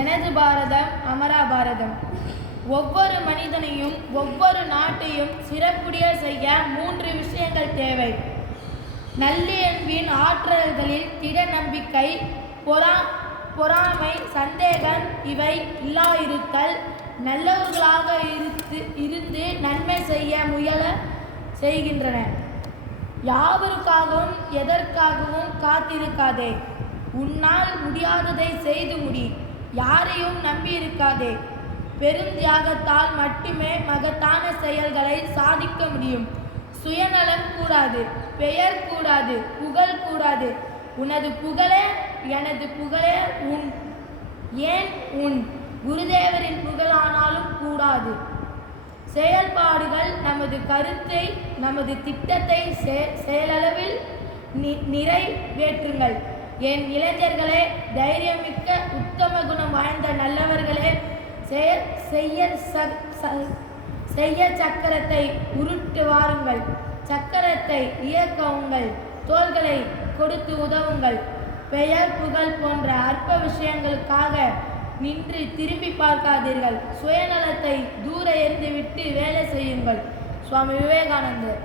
எனது பாரதம் அமரா பாரதம். ஒவ்வொரு மனிதனையும் ஒவ்வொரு நாட்டையும் சிறப்புடைய செய்ய 3 விஷயங்கள் தேவை. நல்லியன்பின் ஆற்றல்களில் திட நம்பிக்கை, பொறாமை, சந்தேகம் இவை இல்லாதிருத்தல், நல்லவர்களாக இருந்து நன்மை செய்ய முயல செய்கின்றன. யாவருக்காகவும் எதற்காகவும் காத்திருக்காதே. உன்னால் முடியாததை செய்து முடி. யாரையும் நம்பியிருக்காதே. பெரும் தியாகத்தால் மட்டுமே மகத்தான செயல்களை சாதிக்க முடியும். சுயநலம் கூடாது, பெயர் கூடாது, புகழ் கூடாது. உனது புகழே எனது புகழே உன், ஏன் உன் குருதேவரின் புகழானாலும் கூடாது. செயல்பாடுகள் நமது கருத்தை, நமது திட்டத்தை செயலளவில் நிறைவேற்றுங்கள். என் இளைஞர்களே, தைரியமிக்க உத்தம குணம் வாய்ந்த நல்லவர்களே, செய்ய சக்கரத்தை உருட்டு வாருங்கள். சக்கரத்தை இயக்கவுங்கள். தோள்களை கொடுத்து உதவுங்கள். பெயர் புகழ் போன்ற அற்ப விஷயங்களுக்காக நின்று திரும்பி பார்க்காதீர்கள். சுயநலத்தை தூர எறிந்துவிட்டு வேலை செய்யுங்கள். சுவாமி விவேகானந்தர்.